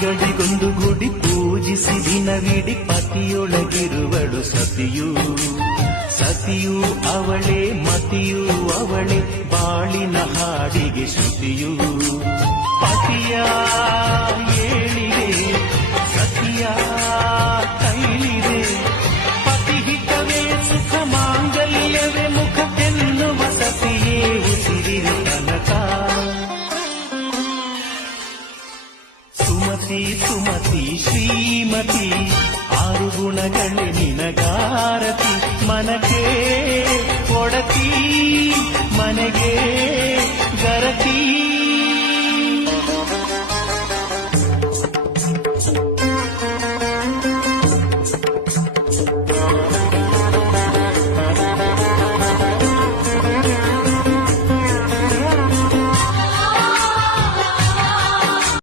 ತಿಂಗಳಿಗೊಂದು ಗುಡಿ ಪೂಜಿಸಿ ದಿನವಿಡಿ ಪತಿಯೊಳಗಿರುವಳು ಸತಿಯು. ಸತಿಯು ಅವಳೇ ಮತಿಯು ಅವಳೇ ಬಾಳಿನ ಹಾಡಿಗೆ ಶ್ರುತಿಯು. ಪತಿಯ ಏಳಿದೆ ಸತಿಯ ಕೈಲಿದೆ. ಪತಿ ಹಿತವೇ ಸುಖ ಮಾಂಗಲ್ಯವೇ ಮುಖಕ್ಕೆನ್ನುವ ಸತಿಯೇ ಉಸಿರಿನ ತನಕ. ಸುಮತಿ ಸುಮತಿ ಶ್ರೀಮತಿ ಆರು ಗುಣಗಳೇ ನಿನಗಾರತಿ. ಮನಕ್ಕೆ ಕೊಡತಿ ಮನೆಗೆ ಗರತಿ.